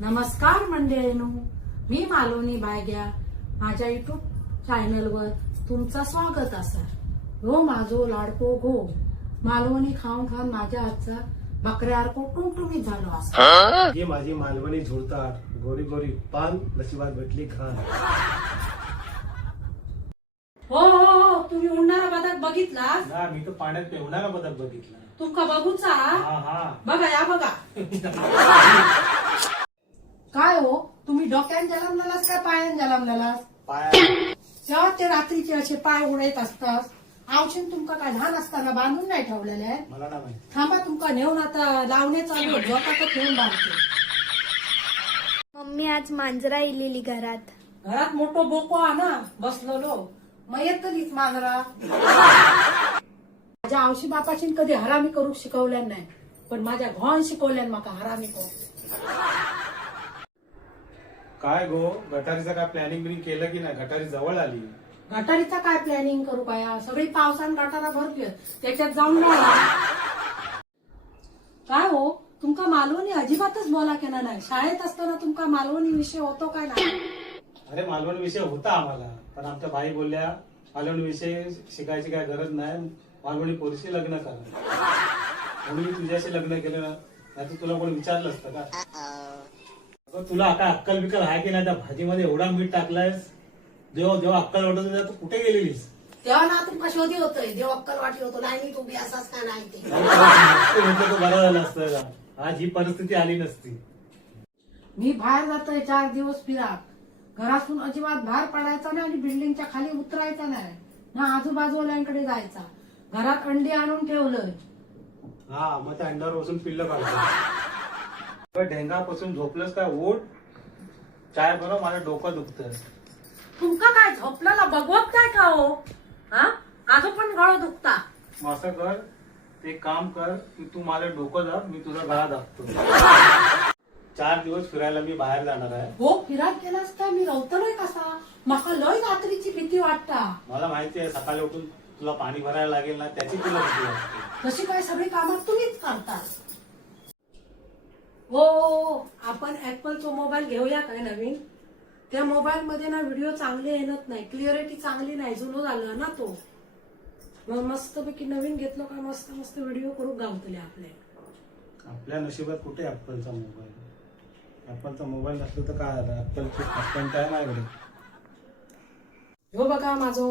नमस्कार मंडळींनो, मी मालवणी बायग्या माझ्या युट्यूब चॅनलवर तुमचं स्वागत असा। हो माझो लाडको गो मालवणी खाऊन खाऊन माझ्या हातचा बकऱ्यासारखं टुमटुमीत झालो असा। ही माझी मालवणी झुळतात गोरी गोरी पान नशिबात भेटली खान। हो हो हो, तुम्ही उडणारा बदक बघितला ना मी तर पाण्यात पेवणारा बदक बघितला। तुमका बघूचा हा हा बघा या बघा। काय हो तुम्ही डोक्यान जलमलेलास काय पायान जलमलेलास? पाया जेव्हा ते रात्रीचे असे पाय उडत असतात आवशीन तुमका काय लहान असताना बांधून नाही ठेवलेले? मला ना माहिती। थांबा तुमका नेऊन आता लावणे चालू झोपाचं ठेवून बांधते। मम्मी आज मांजरा इलेली घरात. घरात मोठो बोको ना बसलो मग येत कधीच मांजरा। माझ्या आवशी बापाशी कधी हरामी करू शिकवल्या नाही पण माझ्या घोण शिकवल्यान माका हरामी करू। काय गो गटारीचं काय प्लॅनिंग बिनिंग केलं की नाही? गटारी जवळ आली। गटारीचा काय प्लॅनिंग करू काय? सगळी पावसान गटारा भरली त्याच्यात जाऊन राहा। काय हो तुमका मालवणी अजिबातच बोला केला नाही। शाळेत असताना तुमका मालवणी विषय होतो काय नाही? अरे मालवण विषय होता आम्हाला पण आमच्या बाई बोलल्या मालवण विषय शिकायची काय गरज नाही, मालवणी पोरीशी लग्न करा म्हणून मी तुझ्याशी लग्न केलं ना। नाही तर तुला कोणी विचारलं असतं का? अगं, तुला काय अक्कल बिक्कल आहे की नाही? त्या भाजीमध्ये एवढा मीठ टाकलायस, जेव्हा जेव्हा अक्कल वाटत होती तू कुठे गेलेलीस? तेव्हा ना तुमका शोधी होतोय देव अक्कल वाटी होतो नाही तुम्ही असाच का नाही ते म्हटलं तर बरं झालं असतं का? आज ही परिस्थिती आली नसती। मी बाहेर जातोय 4 दिवस फिराक घरातून अजिबात बाहेर पडायचा नाही आणि बिल्डिंगच्या खाली उतरायचा नाही ना आजूबाजूवाल्यांकडे जायचा। घरात अंडी आणून ठेवलंय। हा मग त्या अंड्यावर बसून पिल्लं काढतो। ढेंगापासून झोपलंस काय? ओढ चाय बरं, माझं डोकं दुखतं। तुमका काय झोपल्याला बघवत काय का हो? हा माझं पण गळ दुखता। मग असं कर, ते काम कर की तू माझं डोकं दाब, मी तुझा गळा दाबतो। 4 दिवस फिरायला मी बाहेर जाणार आहे। हो फिरायला गेलास काय? मी रवतलोय कसा? माका लय रात्रीची भीती वाटता। मला माहिती आहे सकाळी उठून तुला पाणी भरायला लागेल ना, त्याची तुला भीती वाटते। तशी काय सगळी कामं तुम्हीच करता? हो आपण ऍपलचा मोबाईल घेऊया काय नवीन? त्या मोबाईल मध्ये ना व्हिडिओ चांगले येत नाही, क्लिअरिटी चांगली नाही, जुनं झालं ना तो। मग मस्त पैकी नवीन घेतलो का मस्त मस्त व्हिडिओ करू गावतले आपल्या नशिबात कुठे ऍपलचा मोबाईल? ऍपलचा मोबाईल नसलं तर काय झालं? ऍपलची कंटेंट आहे माझ्याकडे। हो बघा माझो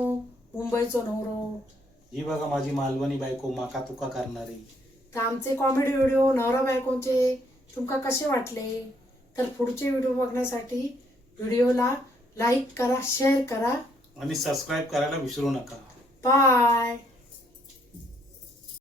मुंबईचो नवरो, ही बघा माझी मालवणी बायको माका तुका करणारी। तर आमचे कॉमेडी व्हिडिओ नवरा बायकोचे तुमका कसे वाटले? तर पुढचे व्हिडिओ बघण्यासाठी व्हिडिओला लाईक करा, शेअर करा आणि सबस्क्राईब करायला विसरू नका। बाय।